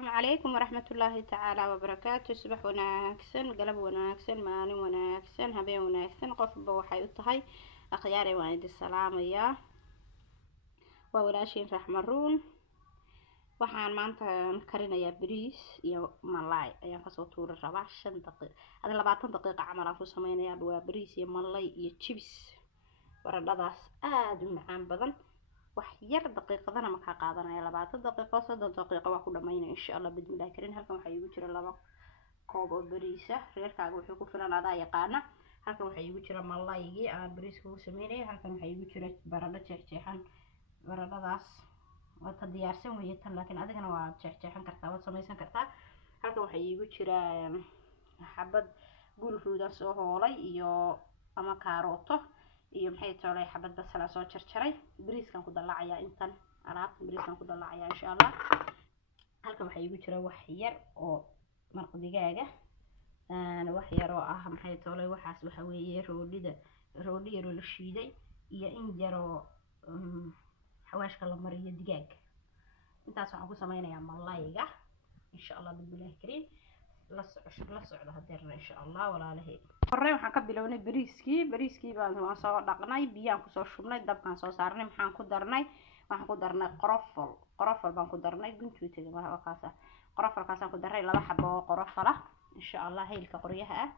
السلام عليكم ورحمة الله تعالى وبركاته. صباح وناكسن قلب وناكسن مالي وناكسن هبين وناكسن قف بوحي وطهي أخياري وعيد السلام يا وولاشين راح مرون waxaan maanta karinayaa bariis iyo malay ayaan kasoo tuuri rabaa 5 daqiiqo hada 20 daqiiqo camal aan ku sameynayaa waa bariis iyo malay iyo chips baradhadaas aad u macaan badan wax yar daqiiqadana ma ka qaadanaya 20 daqiiqo 30 daqiiqo waa ku dhameynaa insha Allah bidmilaahi karin halkan waxa igu jira 2 koob oo bariis ah reerkaaga wuxuu ku filan adaa yaqaana halkan waxa igu jira malaygii aan bariiska u sameeyay halkan waxa igu jira baradho jeexjeexan baradhadaas waa diyaarsan way tan laakiin adigana waa jeexjeexan kartaa waa sameeysan kartaa halkan waxa igu jira xabad gulruudan soo hoolay iyo ama kaarooto iyo maxay tahay xabad basal soo jarjaray bariiskan ku dalaacaya intan alaabta bariiskan ku dalaacaya insha Allah halkan waxa igu jira wax yar oo maraq digaaga wax yar oo ah maxay tahay waxaas waxa weeye roodhi yar oo la shiiday iyo in jaro حواشك الله مريض دجاج انت صح ku sameeynaya malayga insha Allah billahi kareem la socdo hadeerna insha Allah walaalahay horey waxaan ka bilownay bariiskii baan soo dhaqnay biyaan ku soo shubnay dabkan soo saarnay waxaan ku darnay qorofol baan ku darnay guntiga waa kaasa qorofolkaas aan ku daray 2 xabo qorofol ah insha Allah heelka qoryaha ah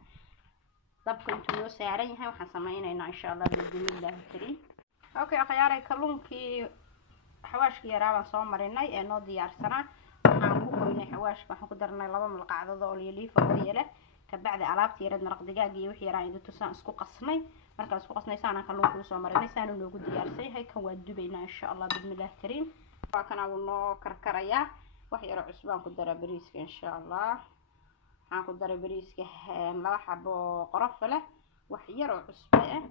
dabka intuu saaran yahay waxaan sameynaynaa insha Allah billahi kareem okay akhyaaray kalluunkii حواشك يا رابع صومريناي ee noo diyaarsanaa waxaan ku qoynay xawaashka waxaan ku darnay 2 malqacdood oo liif oo yele ka bacdi alaabtii yarad maraq digaag iyo wixii yaraan inta tusaan isku qasnay marka isku qasnaysaan kalluunka u soo marinay saan noogu diyaarsan yahay kan waa dubaynaa insha Allah bismillaah kareem waa kana uu noo karkaraya wax yar cusbaan ku dara bariiska insha Allah waxaan ku daray bariiska 2 xabo qorofo leh wax yar oo cusbo ah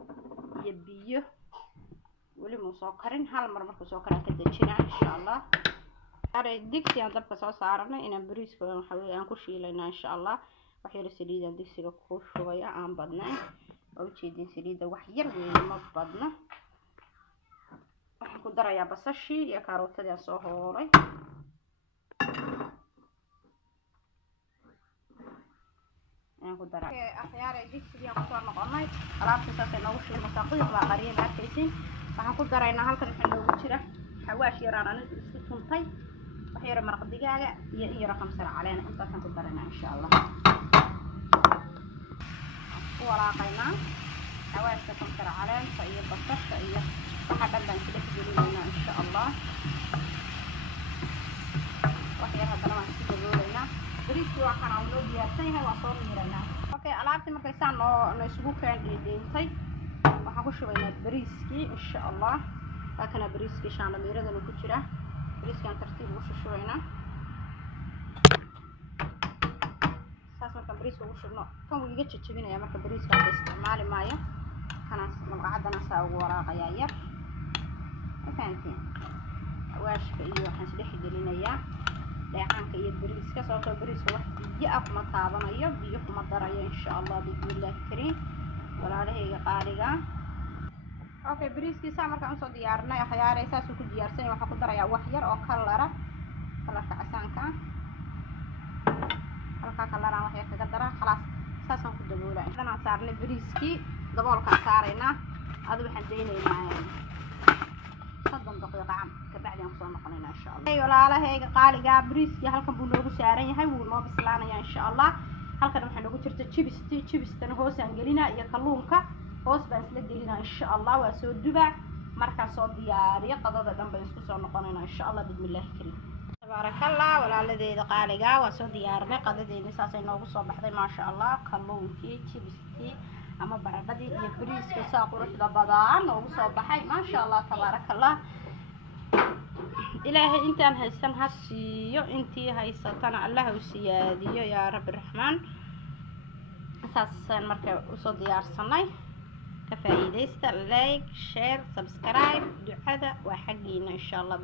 iyo biyo wali muu soo karin hal mar markuu soo karan ka dajina insha Allah aray digsi aan dabka soo saarnay inaan bariiska waxa weey aan ku shiilayna insha Allah wax yar saliid aan digsiga ku shubaya aan badnaa oo jeedin saliida wax yar weey ma badna waxaan ku darayaa basashi iyo kaarootada soo hoolay aan ku daraa akhyaaray digsiga aan soo noqonay alaabta saas ay noogu shiilmaysaa qiiq baa qariyay arkaysiin waxaan ku daraynaa halkan waxa noogu jira xawaash yaraan anigu isku tuntay wax yar maraq digaaga iyo in yar khamsar caleen intaas aan ku daraynaa insha Allah walaaqaynaa xawaashka khamsar caleen iyo basasha iyo waxa dhan baan ku dhexgelinaynaa insha Allah wax yar hadana waan isku dabooleynaa bariiska waxaan aan loo diyaarsan yahay waa soo miiraynaa okay alaabtii markay saan noo isugu kaandheentay waxaan ku shubaynaa bariiskii insha Allah kana bariiskii shaan miiradana ku jira bariiskan tartiib u shubaynaa saas marka bariiska ugu shubno kan wuu iga jajabinaya marka bariiska aan isticmaali maayo kana malqacadana saa ugu waraaqaya yar fahantiin xawaashka iyo waxaan isdhex gelinayaa dheecaanka iyo bariiska sababtoo bariiska wax biyo ah kuma taabanayo biyo kuma darayo insha Allah bismillaah kareem walaalahayga qaaliga okay bariiskiisa markaan soo diyaarnay akhyaaray saas ku diyaarsan waxa ku darayaa wax yar oo kalarka casaanka halka kalara wax yar kaga dara khalaas saas aan ku daboolay inaan saarnay bariiskii daboolka saarayna aad waxaan deynaynaa 30 daqiiqo ka bacdi aan soo noqonaynaa insha Allah walaalahayga qaaliga bariiskii halkan buu noogu saaran yahay wuu noo bislaanayaa insha Allah halkan waxa noogu jirta chipstan hoos aan gelinaa iyo kalluunka hoos baan isla gelinaa insha Allah waa soo duba marka soo diyaariyo qadada dhanba isku soo noqonaynaa insha Allah bismillaah kareem tabarakallah walaaladeyda qaaliga waa soo diyaarnay qadadeena saasay noogu soo baxday ma sha Allah kalluunkii chipskii ama baradhadii iyo bariiska saa quruxda badan oo soo baxay ma sha Allah tabarakallah ilaahay intaan haysan ha siiyo intii haysatana Allah u siyaadiyo ya rabbi rahmaan asaasan marka u soo diyaarsanay ka faa'iideysta like share subscribe ducada waa xaqiina insha Allah